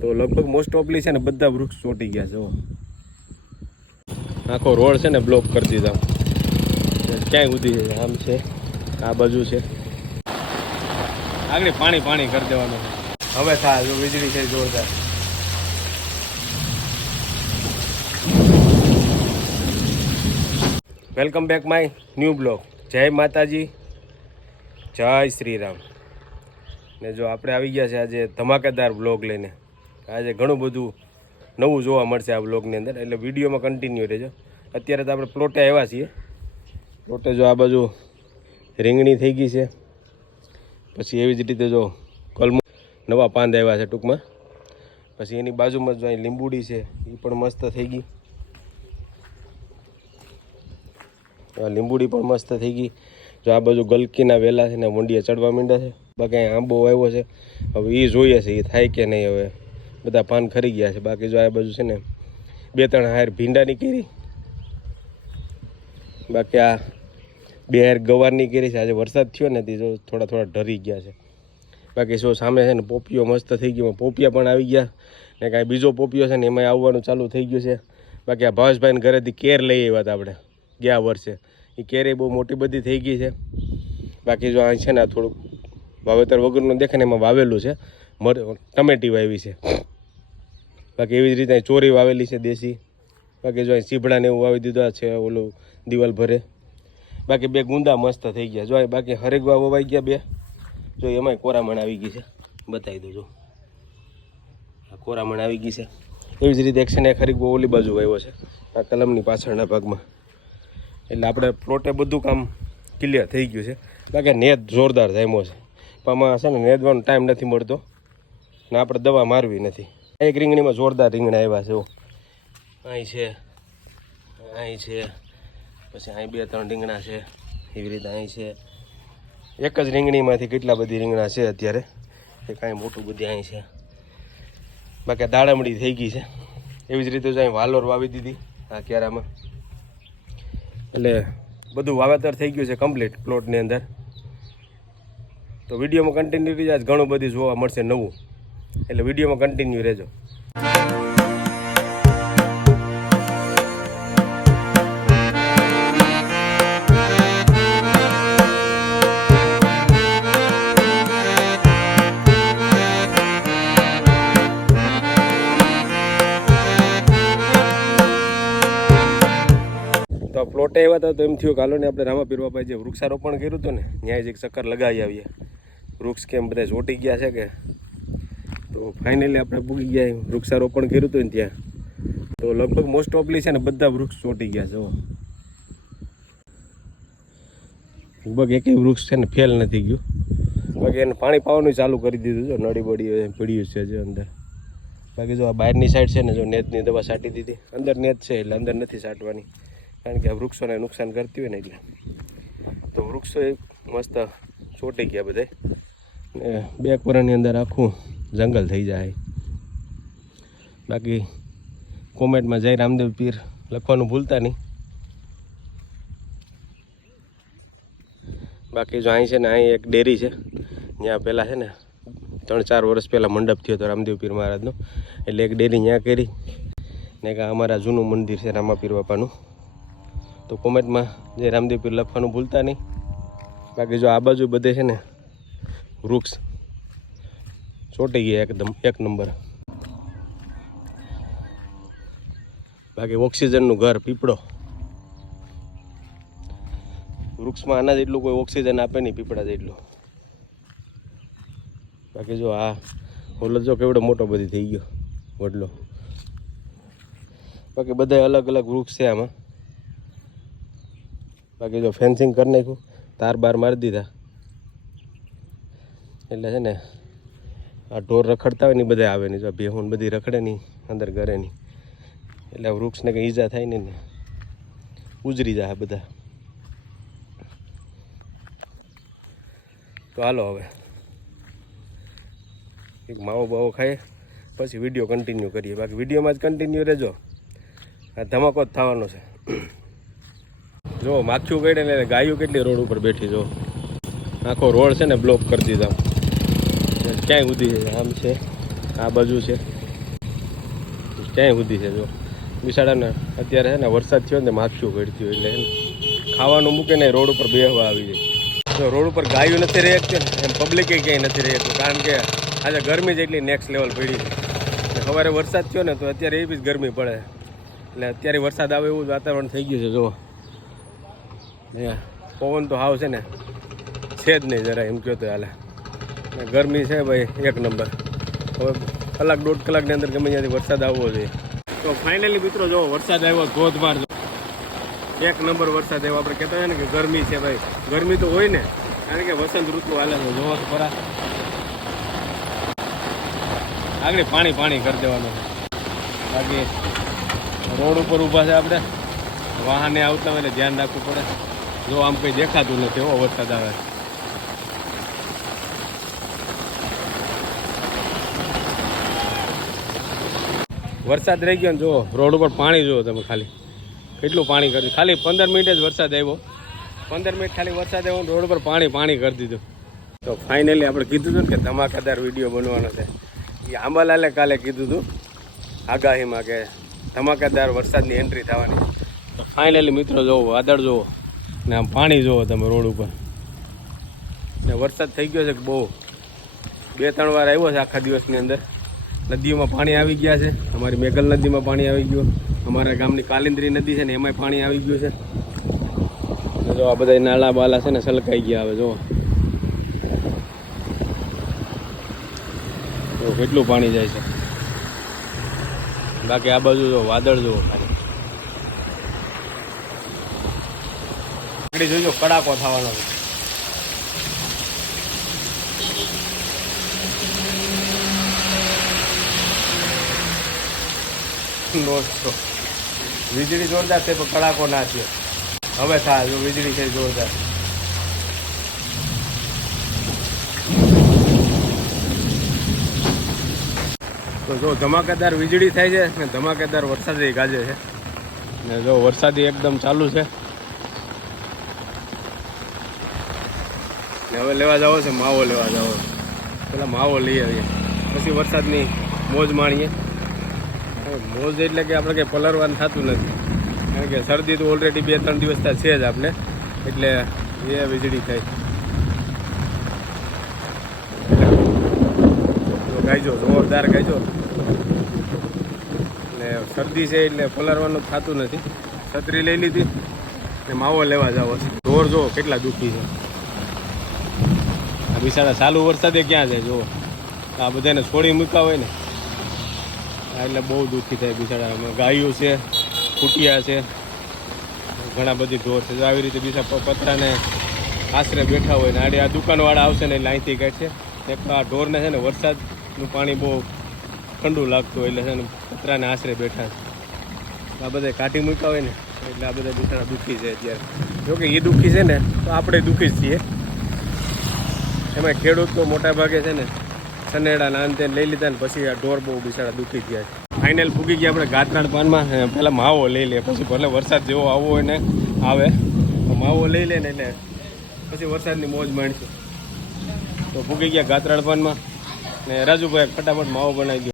તો લગભગ મોસ્ટ ઓફલી છે ને બધા વૃક્ષ ચોંટી ગયા છે. આખો રોડ છે ને બ્લોક કરી દીધા. ક્યાંય ઉધી છે, આમ છે, આ બાજુ છે, આગળ પાણી કરી દેવાનું. હવે થાય જો વીજળી છે જોરદાર. Welcome back my new blog. જય માતાજી, જય શ્રી રામ. ને જો આપણે આવી ગયા છે આજે ધમાકેદાર બ્લોગ લઈને. આજે ઘણું બધું નવું જોવા મળશે આ બ્લોગની અંદર, એટલે વિડીયોમાં કન્ટિન્યુ રહેજો. અત્યારે તો આપણે પ્લોટે આવ્યા છીએ. પ્લોટે જો આ બાજુ રીંગણી થઈ ગઈ છે, પછી એવી જ રીતે જો કલમો નવા પાંદ આવ્યા છે ટૂંકમાં. પછી એની બાજુમાં જો અહીં લીંબુડી છે, એ પણ મસ્ત થઈ ગઈ. લીંબુડી પણ મસ્ત થઈ ગઈ. જો આ બાજુ ગલકીના વેલા છે ને વંડીએ ચડવા માંડ્યા છે. બાકી અહીં આંબો આવ્યો છે, હવે એ જોઈએ છે એ થાય કે નહીં. હવે બધા પાન ખરી ગયા છે. બાકી જો આ બાજુ છે ને 2-3 હાર ભીંડાની કેરી, બાકી આ 2 હાર ગવારની કેરી છે. આજે વરસાદ થયો ને જો થોડા ઢરી ગયા છે. બાકી શું સામે છે ને પોપિયો મસ્ત થઈ ગયો, પોપિયા પણ આવી ગયા ને કાંઈ બીજો પોપિયો છે ને એમાં આવવાનું ચાલુ થઈ ગયું છે. બાકી આ ભાવેશભાઈને ઘરેથી કેર લઈ આવ્યા હતા આપણે ગયા વર્ષે, એ કેરી બહુ મોટી બધી થઈ ગઈ છે. બાકી જો અહીં છે ને થોડુંક વાવેતર વગરનું દેખે ને એમાં વાવેલું છે, ટમેટી વાવી છે. બાકી એવી જ રીતે ચોરી વાવેલી છે દેશી. બાકી જો અહીં સીભડાને એવું વાવી દીધા છે ઓલું દિવાલ ભરે. બાકી 2 ગુંદા મસ્ત થઈ ગયા. જો બાકી હરેગવા વવાઈ ગયા 2. જો એમાંય કોરામણ આવી ગઈ છે, બતાવી દો. જો કોરામણ આવી ગઈ છે. એવી જ રીતે એક છે ને એક હરેગવો ઓલી બાજુ વાવ્યો છે, આ કલમની પાછળના ભાગમાં. એટલે આપણે પ્લોટે બધું કામ ક્લિયર થઈ ગયું છે. બાકી નેદ જોરદાર જામ્યો છે, પણ આમાં છે ને નેદવાનો ટાઈમ નથી મળતો ને આપણે દવા મારવી નથી. એક રીંગણીમાં જોરદાર રીંગણા આવ્યા છે. અહીં છે, અહીં છે, પછી અહીં 2-3 રીંગણા છે. એવી રીતે અહીં છે. એક જ રીંગણીમાંથી કેટલા બધી રીંગણા છે અત્યારે, એ કાંઈ મોટું બધી અહીં છે. બાકી દાડમડી થઈ ગઈ છે. એવી જ રીતે જ અહીં વાલોર વાવી દીધી આ ક્યારામાં. એટલે બધું વાવેતર થઈ ગયું છે કમ્પ્લીટ પ્લોટની અંદર. તો વિડીયોમાં કન્ટિન્યુ રહેજો, આજ ઘણું બધું જોવા મળશે નવું, એટલે વિડીયોમાં કન્ટિન્યુ રહેજો. તો પ્લોટે આવ્યા હતા તો એમ થયું કે હાલો ને આપણે રામાપીર બાપાએ જે વૃક્ષારોપણ કર્યું હતું ને ત્યાં જ એક ચક્કર લગાવી આવીએ. વૃક્ષ કેમ બધા ચોંટી ગયા છે કે. તો ફાઇનલી આપણે પૂગી ગયા વૃક્ષારોપણ કર્યું હતું ને ત્યાં. તો લગભગ મોસ્ટ ઓફલી છે ને બધા વૃક્ષ ચોંટી ગયા છે. લગભગ એકેય વૃક્ષ છે ને ફેલ નથી ગયું. બાકી એને પાણી પાવાનું ચાલુ કરી દીધું. જો નળી બળી પડ્યું છે જે અંદર. બાકી જો આ બહારની સાઈડ છે ને જો નેતની દવા છાંટી દીધી. અંદર નેત છે એટલે અંદર નથી છાંટવાની, કારણ કે આ વૃક્ષોને નુકસાન કરતી હોય ને એટલે. તો વૃક્ષો મસ્ત ચોંટી ગયા બધા ને 2 વર્ષની અંદર આખું જંગલ થઈ જાય. બાકી કોમેન્ટમાં જય રામદેવ પીર લખવાનું ભૂલતા નહીં. બાકી જો અહીં છે ને અહીં એક ડેરી છે, ત્યાં પહેલાં છે ને 3-4 વર્ષ પહેલાં મંડપ થયો હતો રામદેવ પીર મહારાજનો, એટલે એક ડેરી ત્યાં કરી ને કે અમારા જૂનું મંદિર છે રામાપીર બાપાનું. તો કોમેન્ટમાં જે રામદેવ પીર લખવાનું ભૂલતા નહીં. બાકી જો આ બાજુ બધે છે ને વૃક્ષ ચોંટી ગયા એકદમ 1 નંબર. બાકી ઓક્સિજનનું ઘર પીપળો. વૃક્ષમાં આના જેટલું કોઈ ઓક્સિજન આપે નહીં પીપળા જેટલું. બાકી જો આ હોલો જો કેવડો મોટો બધી થઈ ગયો વડલો. બાકી બધા અલગ અલગ વૃક્ષ છે આમાં. બાકી જો ફેન્સિંગ કરી નાખ્યું, તાર બાર મારી દીધા, એટલે છે ને આ ઢોર રખડતા હોય ને બધા આવે નહીં. જો ભેહું બધી રખડે નહીં અંદર ઘરે નહીં, એટલે વૃક્ષને કંઈ ઈજા થાય નહીં ને ઉજરી જાય બધા. તો હાલો હવે એક માવો બાવો ખાઈએ પછી વિડીયો કન્ટિન્યુ કરીએ. બાકી વિડીયોમાં જ કન્ટિન્યુ રહેજો, આ ધમાકો જ થવાનો છે. જો માખ્યું ગઈ ને ગાયું કેટલી રોડ ઉપર બેઠી. જો આખો રોડ છે ને બ્લોક કરી દીધા. ક્યાંય ઉધી છે, આમ છે, આ બાજુ છે, ક્યાંય સુધી છે જો બિસાડાને અત્યારે છે ને વરસાદ થયો ને માખીઓ ઘડતી હોય એટલે ખાવાનું મૂકે ને રોડ ઉપર બેહવા આવી જાય. તો રોડ ઉપર ગાયું નથી રહી શકતી ને એમ પબ્લિકે ક્યાંય નથી રહી શકતું, કારણ કે આજે ગરમી જ એટલી નેક્સ્ટ લેવલ પડી છે. સવારે વરસાદ થયો ને તો અત્યારે એ બી ગરમી પડે, એટલે અત્યારે વરસાદ આવે એવું વાતાવરણ થઈ ગયું છે. જો પવન તો હાવ છે ને છે જ નહીં જરા, એમ કહો તો હાલે. ગરમી છે ભાઈ એક નંબર. હવે કલાક દોઢ કલાકની અંદર ગમે ત્યાંથી વરસાદ આવવો જોઈએ. તો ફાઇનલી મિત્રો જો વરસાદ આવ્યો ધોધમાર, એક નંબર વરસાદ આવ્યો. આપણે કહેતા હોય ને કે ગરમી છે ભાઈ, ગરમી તો હોય ને, કારણ કે વસંત ઋતુ હાલે છે. જોવો તો ખરા આગળ પાણી પાણી કરી દેવાનું. બાકી રોડ ઉપર ઊભા છે આપણે, વાહને આવતા હોય એટલે ધ્યાન રાખવું પડે. જો આમ કંઈ દેખાતું નથી એવો વરસાદ આવે. વરસાદ રહી ગયો ને જુઓ રોડ ઉપર પાણી જુઓ તમે, ખાલી કેટલું પાણી કર્યું. ખાલી 15 મિનિટ જ વરસાદ આવ્યો, 15 મિનિટ ખાલી વરસાદ આવ્યો, રોડ ઉપર પાણી પાણી કરી દીધું. તો ફાઇનલી આપણે કીધું હતું ને કે ધમાકેદાર વિડીયો બનવાનો છે. એ આંબાલાલે કાલે કીધું હતું આગાહીમાં કે ધમાકેદાર વરસાદની એન્ટ્રી થવાની. તો ફાઇનલી મિત્રો જુઓ વાદળ જુઓ ને આમ પાણી જુઓ તમે રોડ ઉપર. ને વરસાદ થઈ ગયો છે કે બહુ, 2-3 વાર આવ્યો છે આખા દિવસની અંદર. નદીઓમાં પાણી આવી ગયા છે. અમારી મેઘલ નદીમાં પાણી આવી ગયું, અમારા ગામની કાલિંદ્રી નદી છે ને એમાંય પાણી આવી ગયું છે. જો આ બધા નાળા બાલા છે ને સલકાઈ ગયા. હવે જો કેટલું પાણી જાય છે. બાકી આ બાજુ જો વાદળ જુઓ, ખાલી જોજો કડાકો થવાનો છે. વીજળી જોરદાર છે પણ કડાકો ના થયો. હવે થાય જો વીજળી છે જોરદાર. તો જો ધમાકેદાર વીજળી થાય છે ને ધમાકેદાર વરસાદ ગાજે છે ને જો વરસાદી એકદમ ચાલુ છે. ને હવે લેવા જાવો છે માવો લેવા જાવો. પેલા માવો લઈ આવીએ પછી વરસાદની મોજ માણીએ. મોજ એટલે કે આપણે કંઈ પલરવાનું થતું નથી, કારણ કે શરદી તો ઓલરેડી 2-3 દિવસથી છે જ આપણે, એટલે એ વીજળી થાય. ગાયજો જોરદાર ગાયજો. એટલે શરદી છે એટલે પલરવાનું થતું નથી. છત્રી લઈ લીધી ને માવો લેવા જાવ. ઢોર જો કેટલા દુઃખી છે. આ બિચારા ચાલુ વરસાદે ક્યાં જાય જુઓ. આ બધાને છોડી મૂક્યા હોય ને એટલે બહુ દુઃખી થાય બિચારા. ગાયો છે, ખૂટિયા છે, ઘણા બધી ઢોર છે. આવી રીતે બીજા પતરાને આશરે બેઠા હોય ને આડી આ દુકાનવાળા આવશે ને એટલે અહીંથી કાઢશે. એક આ ઢોરને છે ને વરસાદનું પાણી બહુ ઠંડુ લાગતું હોય એટલે છે ને પતરાને આશરે બેઠા છે. આ બધા કાઢી મૂક્યા હોય ને એટલે આ બધા બિચારા દુઃખી છે અત્યારે. જોકે એ દુઃખી છે ને તો આપણે દુઃખી જ છીએ. એમાં ખેડૂત તો મોટા ભાગે છે ને સનેડા ના અંતે લઈ લીધા ને પછી આ ઢોર બહુ બિચારા દુઃખી થયા છે. ફાઇનલ પૂગી ગયા આપણે ગાત્રાળ પાનમાં. પહેલાં માવો લઈ લે, પછી ભલે વરસાદ જેવો આવવો હોય ને આવે તો માવો લઈ લે ને એટલે પછી વરસાદની મોજ માણશું. તો પૂગી ગયા ગાત્રાળ પાનમાં ને રાજુભાઈ ફટાફટ માવો બનાવી દો.